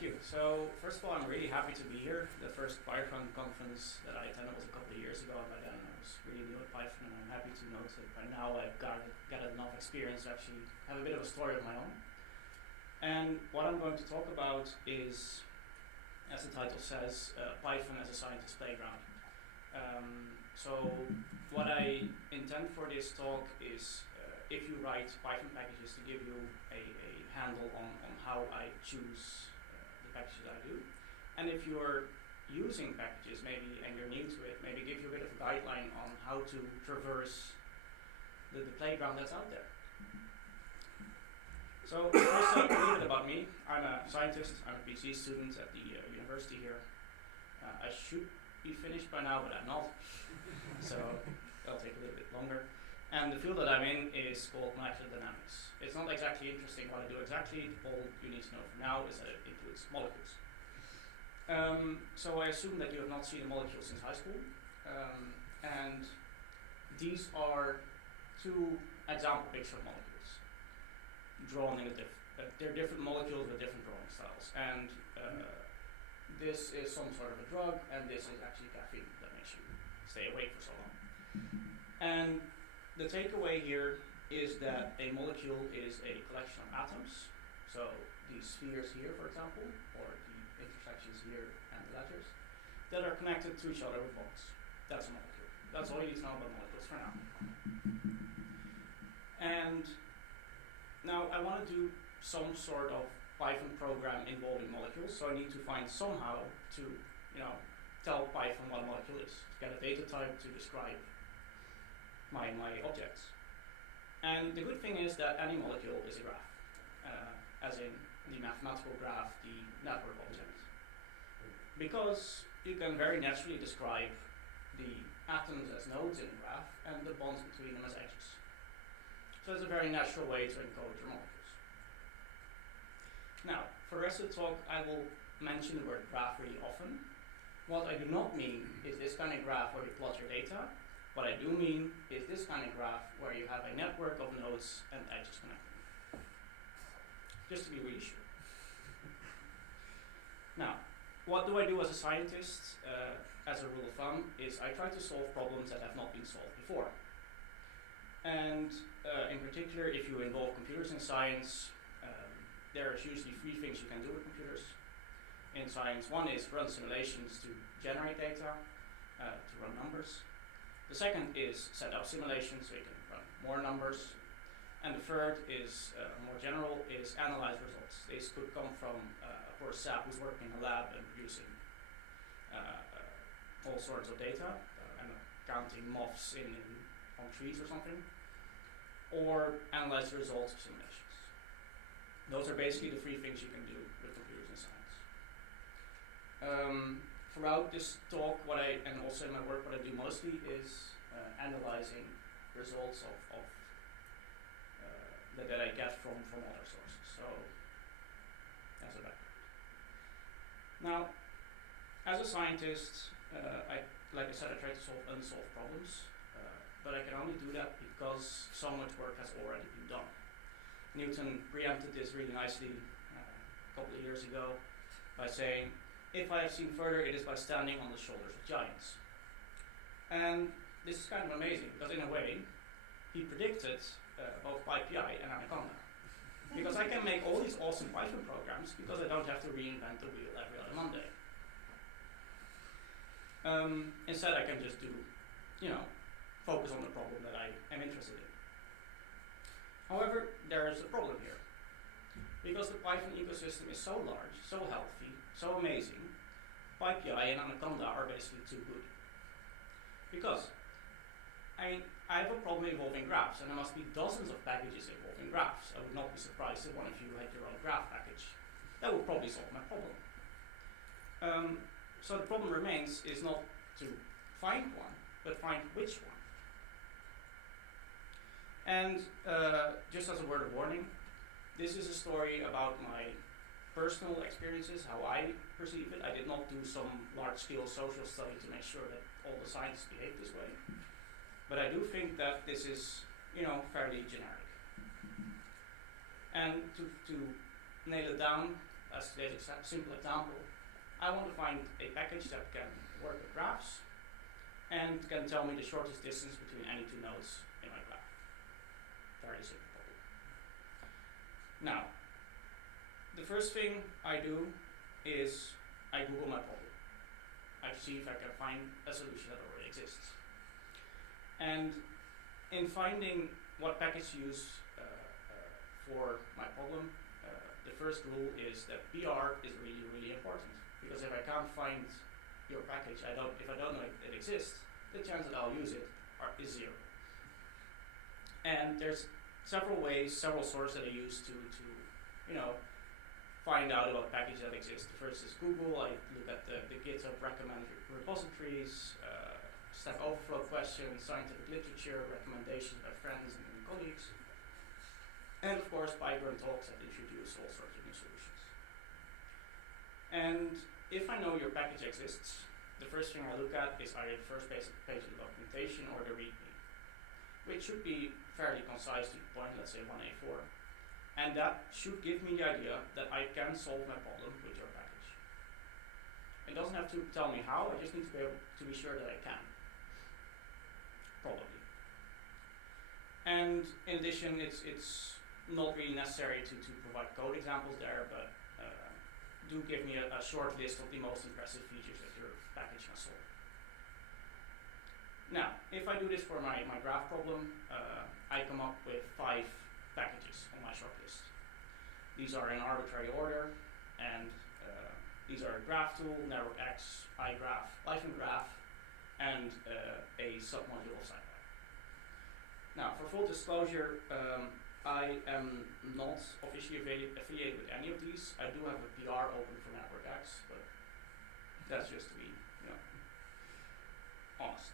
Thank you. So first of all, I'm really happy to be here. The first Pygrunn conference that I attended was a couple of years ago, and by then I was really new at Python, and I'm happy to note that by now I've gathered enough experience to actually have a bit of a story of my own. And what I'm going to talk about is, as the title says, Python as a scientist playground. So what I intend for this talk is if you write Python packages to give you a handle on how I choose the packages I do. And if you're using packages maybe and you're new to it, maybe give you a bit of a guideline on how to traverse the playground that's out there. So first a little bit about me. I'm a scientist, I'm a PhD student at the university here. I should be finished by now, but I'm not. So that'll take a little bit longer. And the field that I'm in is called molecular dynamics. It's not exactly interesting what I do exactly. All you need to know for now is that it includes molecules. So I assume that you have not seen a molecule since high school. And these are two example picture molecules drawn in they're different molecules with different drawing styles. And this is some sort of a drug, and this is actually caffeine that makes you stay awake for so long. And the takeaway here is that a molecule is a collection of atoms. So these spheres here, for example, or the intersections here and the letters, that are connected to each other with bonds. That's a molecule. That's all you need to know about molecules for now. And now I want to do some sort of Python program involving molecules, so I need to find somehow to, tell Python what a molecule is, to get a data type to describe my objects. And the good thing is that any molecule is a graph, as in the mathematical graph, the network object. Because you can very naturally describe the atoms as nodes in a graph and the bonds between them as edges. So it's a very natural way to encode your molecules. Now, for the rest of the talk, I will mention the word graph really often. What I do not mean is this kind of graph where you plot your data. What I do mean is this kind of graph where you have a network of nodes and edges connected. Just to be really sure. Now, what do I do as a scientist? As a rule of thumb, is I try to solve problems that have not been solved before. And in particular, if you involve computers in science, there's usually three things you can do with computers in science. One is run simulations to generate data, to run numbers. The second is set up simulations so you can run more numbers. And the third is, more general, is analyze results. This could come from a poor sap who's working in a lab and producing all sorts of data, and counting moths on trees or something, or analyze the results of simulations. Those are basically the three things you can do with computers in science. Throughout this talk, and also in my work, what I do mostly is analyzing results that I get from other sources. So, as a background. Now, as a scientist, like I said, I try to solve unsolved problems, but I can only do that because so much work has already been done. Newton preempted this really nicely a couple of years ago by saying, if I have seen further, it is by standing on the shoulders of giants. And this is kind of amazing, because in a way, he predicted both PyPI and Anaconda. Because I can make all these awesome Python programs because I don't have to reinvent the wheel every other Monday. Instead, I can just do, focus on the problem that I am interested in. However, there is a problem here. Because the Python ecosystem is so large, so healthy, so amazing, PyPI and Anaconda are basically too good. Because I have a problem involving graphs, and there must be dozens of packages involving graphs. I would not be surprised if one of you had your own graph package. That would probably solve my problem. So the problem remains is not to find one, but find which one. And just as a word of warning, this is a story about my personal experiences, how I perceive it. I did not do some large-scale social study to make sure that all the scientists behave this way. But I do think that this is, fairly generic. And to nail it down, as today's simple example, I want to find a package that can work with graphs and can tell me the shortest distance between any two nodes in my graph. Very simple problem. Now, the first thing I do is I Google my problem. I see if I can find a solution that already exists. And in finding what package to use for my problem, the first rule is that PR is really, really important. Because if I can't find your package, if I don't know it exists, the chance that I'll use it is 0. And there's several ways, several sources that I use to find out about packages that exist. The first is Google. I look at the GitHub recommended repositories, Stack Overflow questions, scientific literature, recommendations by friends and colleagues. And of course, Pygrunn talks that introduce all sorts of new solutions. And if I know your package exists, the first thing I look at is either the first page of the documentation or the README, which should be fairly concise to the point, let's say 1A4. And that should give me the idea that I can solve my problem with your package. It doesn't have to tell me how, I just need to be able to be sure that I can. Probably. And in addition, it's not really necessary to provide code examples there, but do give me a short list of the most impressive features that your package can solve. Now, if I do this for my graph problem, I come up with 5 packages on my short list. These are in arbitrary order, and these are graph tool, NarrowX, iGraph, LifeInGraph, and a submodule of SciPy. Now, for full disclosure, I am not officially affiliated with any of these. I do have a PR open for NetworkX, but that's just to be, honest.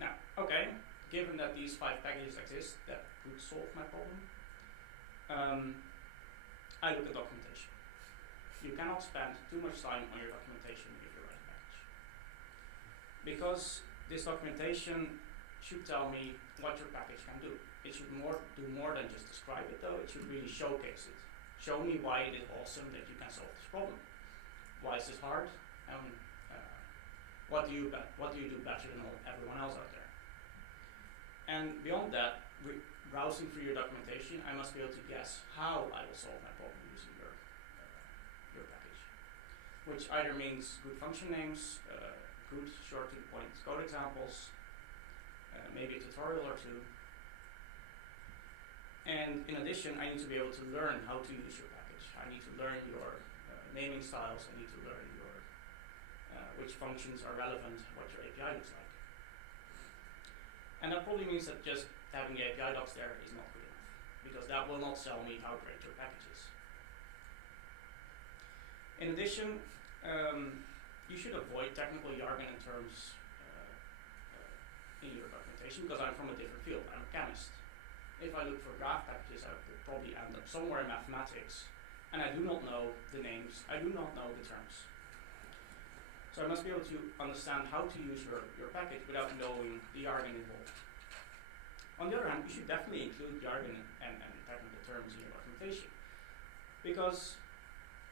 Now, okay, given that these 5 packages exist that could solve my problem, I look at documentation. You cannot spend too much time on your documentation if you write a package. Because this documentation should tell me what your package can do. It should do more than just describe it though, it should really showcase it. Show me why it is awesome that you can solve this problem. Why is this hard? What do you do better than everyone else out there? And beyond that, browsing through your documentation, I must be able to guess how I will solve my problem using your package. Which either means good function names, good short to the point code examples, maybe a tutorial or two. And in addition, I need to be able to learn how to use your package. I need to learn your naming styles. I need to learn your which functions are relevant, what your API looks like. And that probably means that just having the API docs there is not good enough, because that will not tell me how great your package is. In addition, you should avoid technical jargon and terms in your documentation, because I'm from a different field. I'm a chemist. If I look for graph packages, I would probably end up somewhere in mathematics, and I do not know the names, I do not know the terms. So I must be able to understand how to use your package without knowing the jargon involved. On the other hand, you should definitely include jargon and technical terms in your documentation, because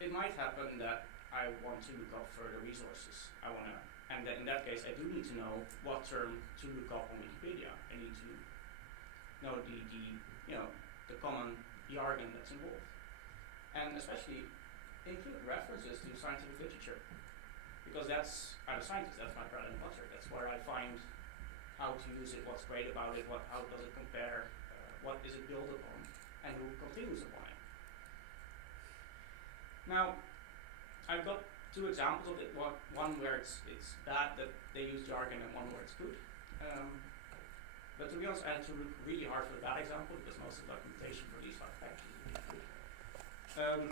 it might happen that I want to look up further resources. And in that case, I do need to know what term to look up on Wikipedia. I need to know the common jargon that's involved, and especially include references to scientific literature, because I'm a scientist. That's my bread and butter. That's where I find how to use it, what's great about it, how does it compare, what is it built upon, and who continues upon it. Now, I've got 2 examples of it. One where it's bad that they use jargon, and one where it's good. But to be honest, I had to look really hard for the bad example, because most of the documentation for these 5 packages is really good.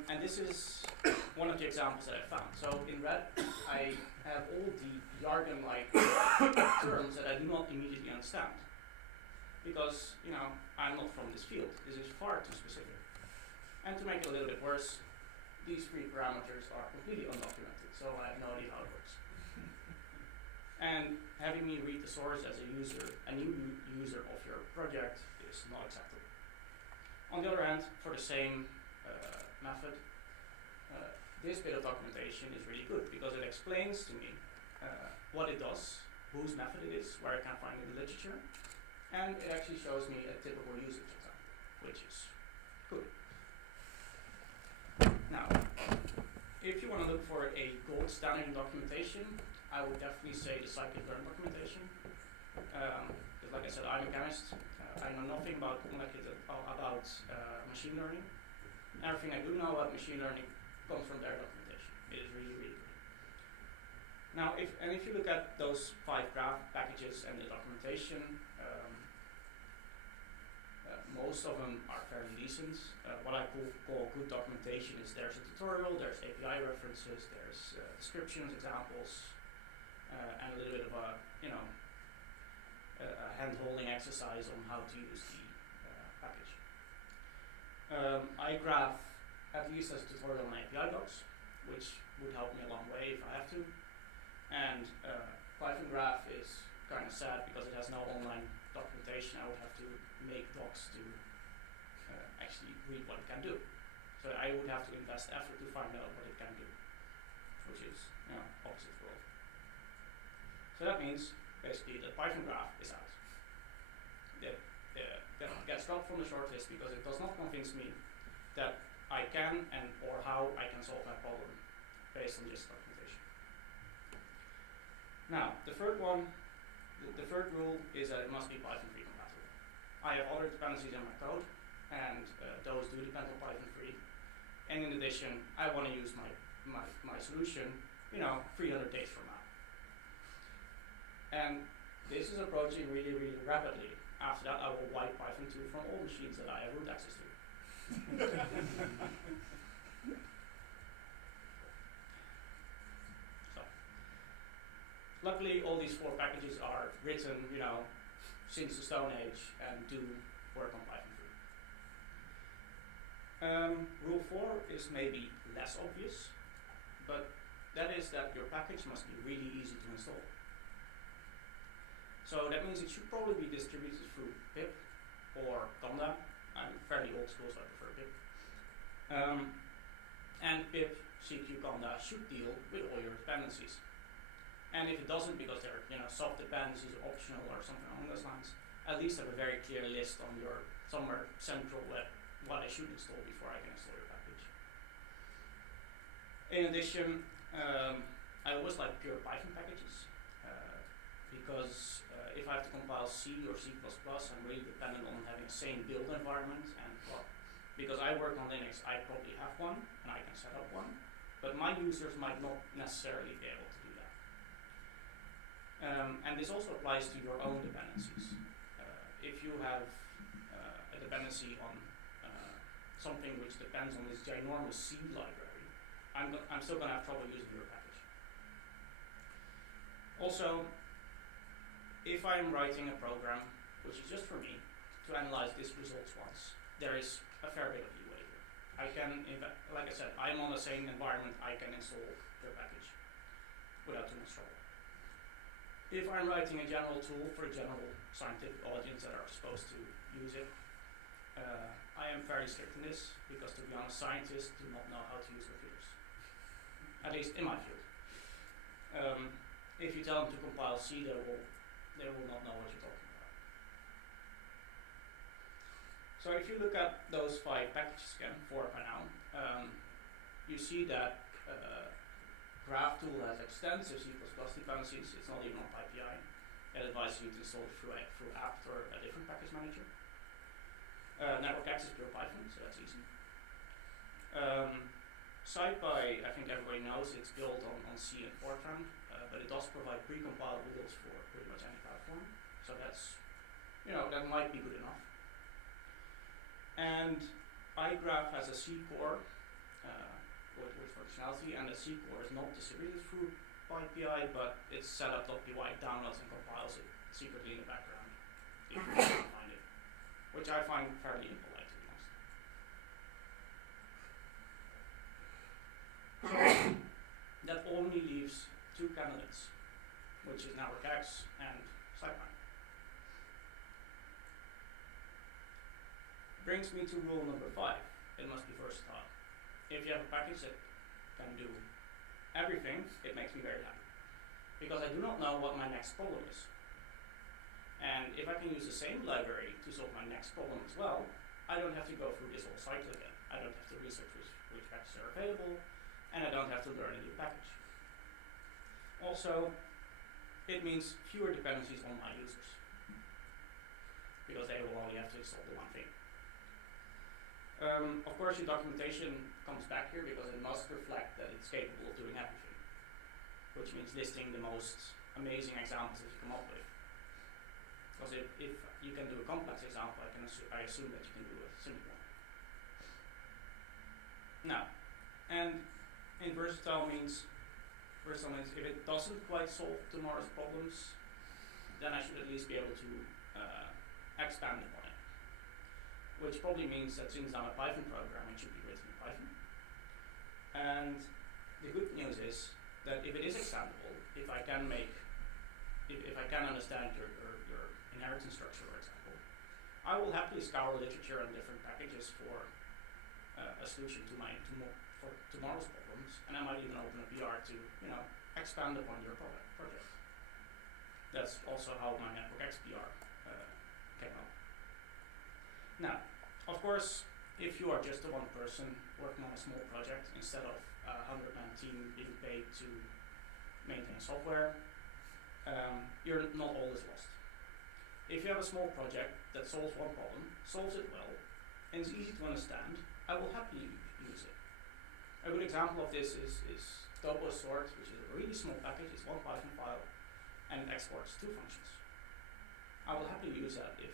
And this is one of the examples that I found. So in red, I have all the jargon-like terms that I do not immediately understand, because I'm not from this field. This is far too specific. And to make it a little bit worse, these 3 parameters are completely undocumented, so I have no idea how it works. And having me read the source as a new user of your project is not acceptable. On the other hand, for the same method, this bit of documentation is really good because it explains to me what it does, whose method it is, where I can find it in the literature, and it actually shows me a typical usage example, which is good. Now, if you want to look for a gold standard in documentation, I would definitely say the scikit-learn documentation. Because like I said, I'm a chemist. I know nothing about machine learning. Everything I do know about machine learning comes from their documentation. It is really, really good. Now, if you look at those 5 graph packages and the documentation, most of them are fairly decent. What I call good documentation is there's a tutorial, there's API references, there's descriptions, examples, and a little bit of a hand-holding exercise on how to use the package. iGraph at least has a tutorial on API docs, which would help me a long way if I have to. And Python Graph is kind of sad because it has no online documentation. I would have to make docs to actually read what it can do. So I would have to invest effort to find out what it can do, which is opposite world. So that means basically that Python Graph is out. That gets dropped from the shortlist because it does not convince me that I can or how I can solve that problem based on this documentation. Now, the third one, the third rule is that it must be Python 3 compatible. I have other dependencies in my code, and those do depend on Python 3. And in addition, I want to use my solution, 300 days from now. And this is approaching really, really rapidly. After that, I will wipe Python 2 from all machines that I have root access to. So, luckily, all these 4 packages are written, since the Stone Age and do work on Python 3. Rule 4 is maybe less obvious, but that is that your package must be really easy to install. So that means it should probably be distributed through pip or conda. I'm fairly old school, so I prefer pip. And pip, CQ, conda should deal with all your dependencies. And if it doesn't, because they're soft dependencies or optional or something along those lines, at least have a very clear list on your somewhere central web what I should install before I can install your package. In addition, I always like pure Python packages because if I have to compile C or C++, I'm really dependent on having the same build environment, and because I work on Linux, I probably have one and I can set up one, but my users might not necessarily be able to do that. And this also applies to your own dependencies. If you have a dependency on something which depends on this ginormous C library, I'm still going to have trouble using your package. Also, if I'm writing a program, which is just for me, to analyze this results once, there is a fair bit of leeway here. I can, like I said, I'm on the same environment, I can install your package without too much trouble. If I'm writing a general tool for a general scientific audience that are supposed to use it, I am fairly strict in this, because to be honest, scientists do not know how to use computers. At least in my field. If you tell them to compile C, they will not know what you're talking about. So if you look at those 5 packages again, 4 by now, you see that GraphTool has extensive C++ dependencies. It's not even on PyPI. It advises you to install it through apt or a different package manager. NetworkX is pure Python, so that's easy. SciPy, I think everybody knows, it's built on C and Fortran, but it does provide precompiled rules for pretty much any platform. So that's, that might be good enough. And iGraph has a C core with functionality, and the C core is not distributed through PyPI, but it's setup.py, downloads and compiles it secretly in the background if you can't find it, which I find fairly impolite, to be honest. That only leaves 2 candidates, which is NetworkX and SciPy. Brings me to rule number 5. It must be versatile. If you have a package that can do everything, it makes me very happy. Because I do not know what my next problem is. And if I can use the same library to solve my next problem as well, I don't have to go through this whole cycle again. I don't have to research which packages are available, and I don't have to learn a new package. Also, it means fewer dependencies on my users, because they will only have to install the one thing. Of course, your documentation comes back here because it must reflect that it's capable of doing everything, which means listing the most amazing examples that you come up with. Because if you can do a complex example, I assume that you can do a simple one. Now, and in versatile means if it doesn't quite solve tomorrow's problems, then I should at least be able to expand upon it. Which probably means that since I'm a Python program, it should be written in Python. And the good news is that if it is expandable, if I can understand your inheritance structure, for example, I will happily scour literature on different packages for a solution to for tomorrow's problems, and I might even open a PR to expand upon your project. That's also how my NetworkX PR came up. Now, of course, if you are just a one person working on a small project instead of a 100-man team being paid to maintain software, you're not always lost. If you have a small project that solves one problem, solves it well, and is easy to understand, I will happily use it. A good example of this is conda-forge, which is a really small package. It's one Python file, and it exports 2 functions. I will happily use that if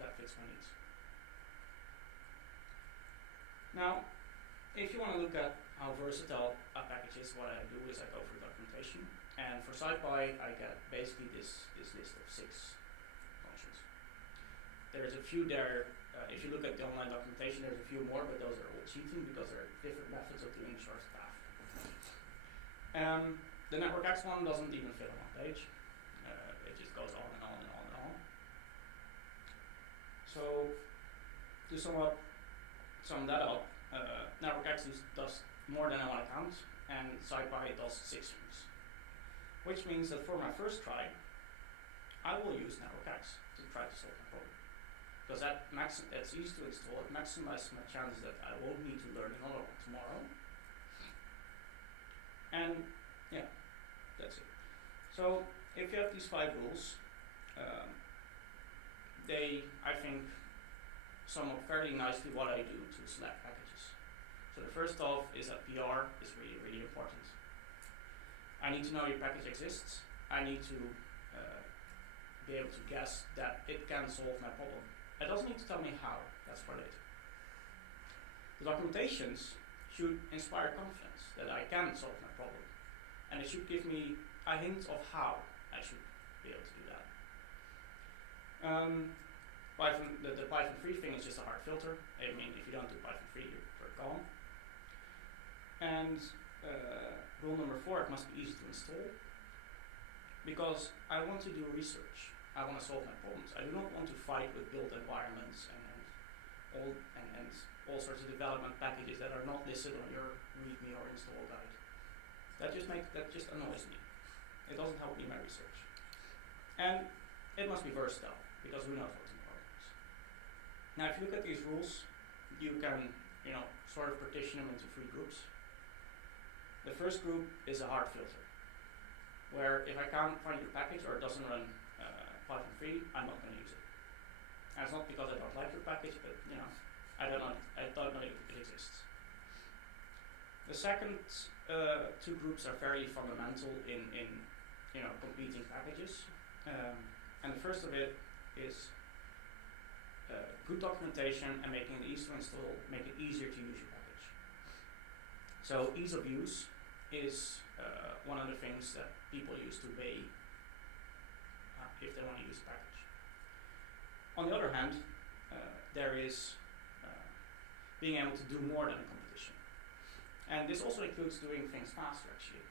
that fits my needs. Now, if you want to look at how versatile a package is, what I do is I go through documentation, and for SciPy I get basically this list of 6 functions. There's a few there. If you look at the online documentation, there's a few more, but those are all cheating because there are different methods of doing the short path. The NetworkX one doesn't even fit on one page. It just goes on and on and on and on. So, to sum that up, NetworkX does more than I want to count, and SciPy does 6 things. Which means that for my first try, I will use NetworkX to try to solve my problem. Because that's easy to install, it maximizes my chances that I won't need to learn another one tomorrow. And yeah, that's it. So if you have these 5 rules, they, I think, sum up fairly nicely what I do to select packages. So the first off is that PR is really, really important. I need to know your package exists. I need to be able to guess that it can solve my problem. It doesn't need to tell me how, that's for later. The documentations should inspire confidence that I can solve my problem. And it should give me a hint of how I should be able to do that. The Python 3 thing is just a hard filter. I mean, if you don't do Python 3, you're gone. And rule number 4, it must be easy to install. Because I want to do research. I want to solve my problems. I do not want to fight with build environments and all sorts of development packages that are not listed on your README or install guide. That just annoys me. It doesn't help me in my research. And it must be versatile, because who knows what tomorrow is. Now, if you look at these rules, you can sort of partition them into 3 groups. The first group is a hard filter, where if I can't find your package or it doesn't run Python 3, I'm not going to use it. And it's not because I don't like your package, but I don't know it exists. The second 2 groups are very fundamental in completing packages, and the first of it is good documentation and making it easy to install, make it easier to use your package. So ease of use is one of the things that people use to weigh if they want to use a package. On the other hand, there is being able to do more than a competition. And this also includes doing things faster, actually.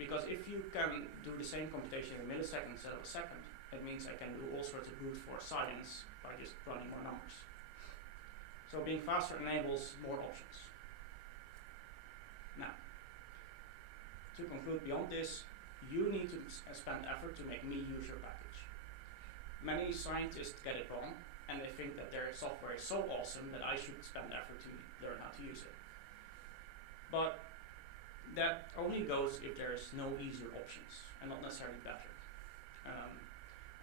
Because if you can do the same computation in a millisecond instead of a second, it means I can do all sorts of brute force science by just running more numbers. So being faster enables more options. Now, to conclude beyond this, you need to spend effort to make me use your package. Many scientists get it wrong, and they think that their software is so awesome that I should spend effort to learn how to use it. But that only goes if there's no easier options, and not necessarily better.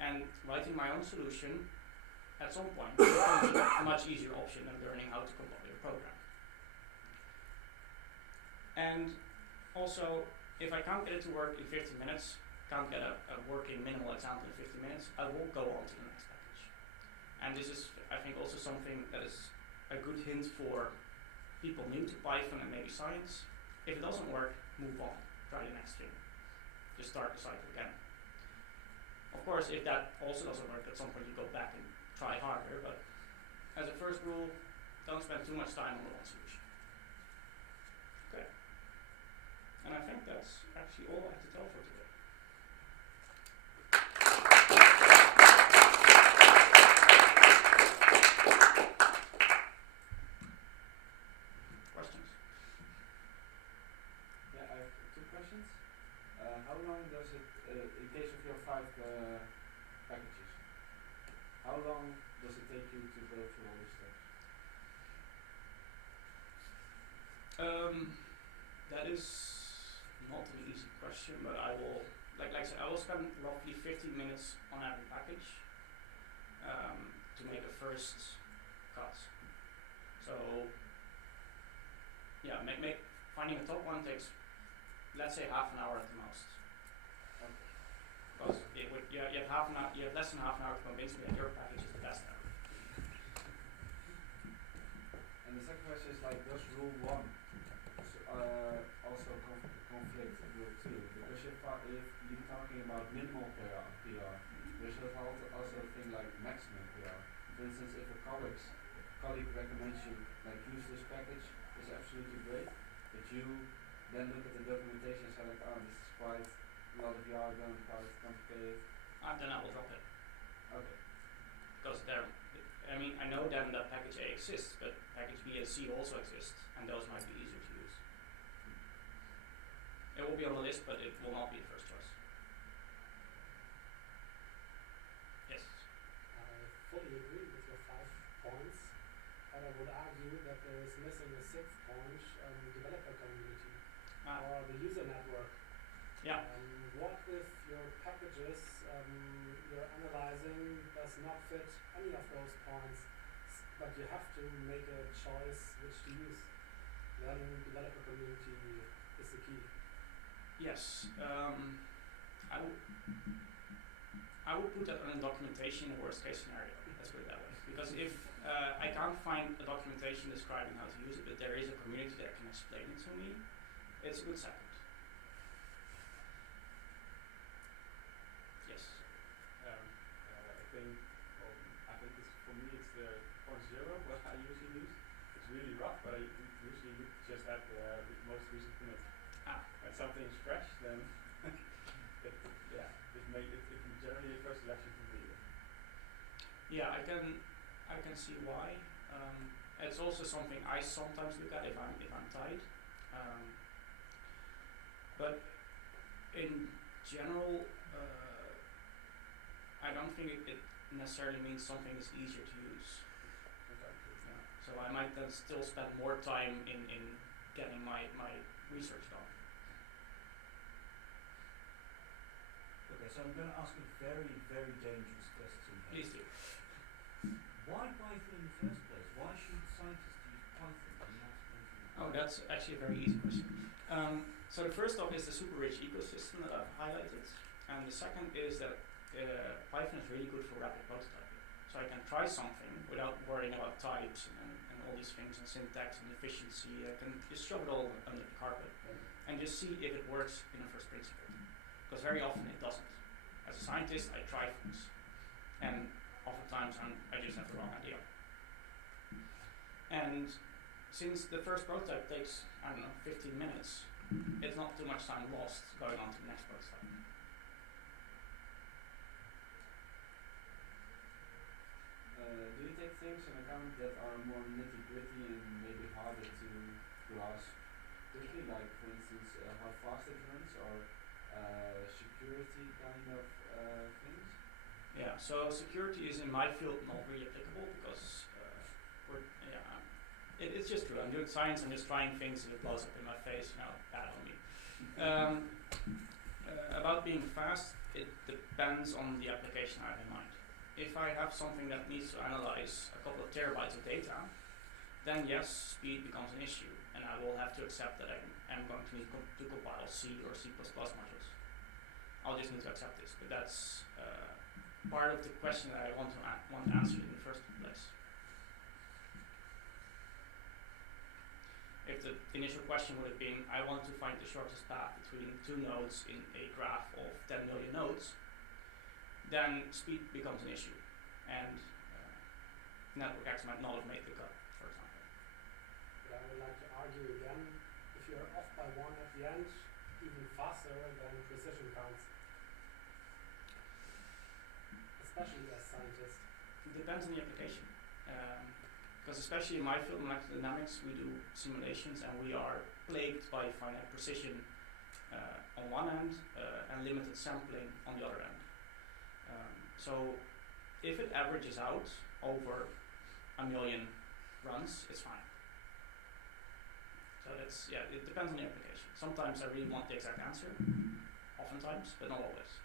And writing my own solution, at some point, will be a much easier option than learning how to compile your program. And also, if I can't get it to work in 15 minutes, can't get a working minimal example in 15 minutes, I will go on to the next package. And this is, I think, also something that is a good hint for people new to Python and maybe science. If it doesn't work, move on, try the next thing. Just start the cycle again. Of course, if that also doesn't work, at some point you go back and try harder, but as a first rule, don't spend too much time on the one solution. Okay. And I think that's actually all I have to tell for today. Questions? Yeah, I have two questions. How long does it, in case of your 5 packages, how long does it take you to go through all these steps? That is not an easy question, but I will, like I said, I will spend roughly 15 minutes on every package to make a first cut. So, yeah, finding a top one takes, let's say, half an hour at the most. Okay. Because you have less than half an hour to convince me that your package is the best ever. And the second question is like, does rule 1 also conflict with rule 2? Because if you're talking about minimal PR, there's also a thing like maximum PR. For instance, if a colleague recommends you, like, use this package, it's absolutely great, but you then look at the documentation and say like, oh, this is quite a lot of jargon, quite complicated. Then I will drop it. Okay. Because I know then that package A exists, but package B and C also exist, and those might be easier to use. It will be on the list, but it will not be the first choice. Yes? I fully agree with your 5 points, but I would argue that there is missing a 6th point, developer community, or the user network. Yeah. What if your packages you're analyzing does not fit any of those points, but you have to make a choice which to use? Then developer community is the key. Yes. I would put that on a documentation in worst case scenario. Let's put it that way. Because if I can't find a documentation describing how to use it, but there is a community that can explain it to me, it's a good second. Yes. I think it's, for me it's the 0.0 what I usually use. It's really rough, but I usually look just at the most recent commit. When something is fresh, then it generally a first selection from the user. Yeah, I can see why. It's also something I sometimes look at if I'm tight. But in general, I don't think it necessarily means something is easier to use. Yeah. So I might then still spend more time in getting my research done. Okay, so I'm going to ask a very, very dangerous question here. Please do. Why Python in the first place? Why should scientists use Python and not anything else? Oh, that's actually a very easy question. So the first off is the super rich ecosystem that I've highlighted, and the second is that Python is really good for rapid prototyping. So I can try something without worrying about types and all these things and syntax and efficiency. I can just shove it all under the carpet and just see if it works in the first principle. Because very often it doesn't. As a scientist, I try things, and oftentimes I just have the wrong idea. And since the first prototype takes, 15 minutes, it's not too much time lost going on to the next prototype. Do you take things in account that are more nitty-gritty and maybe harder to grasp quickly, like for instance how fast it runs or security kind of things? Yeah, so security is in my field not really applicable because it's just true. I'm doing science, I'm just trying things, and it blows up in my face, bad on me. About being fast, it depends on the application I have in mind. If I have something that needs to analyze a couple of terabytes of data, then yes, speed becomes an issue, and I will have to accept that I am going to need to compile C or C++ modules. I'll just need to accept this, but that's part of the question that I want to answer in the first place. If the initial question would have been, I want to find the shortest path between two nodes in a graph of 10 million nodes, then speed becomes an issue, and network X might not have made the cut, for example. Yeah, I would like to argue again, if you're off by one at the end, even faster than precision counts. Especially as scientists. It depends on the application. Because especially in my field, molecular dynamics, we do simulations and we are plagued by finite precision on one end and limited sampling on the other end. So if it averages out over 1 million runs, it's fine. So it depends on the application. Sometimes I really want the exact answer, oftentimes, but not always.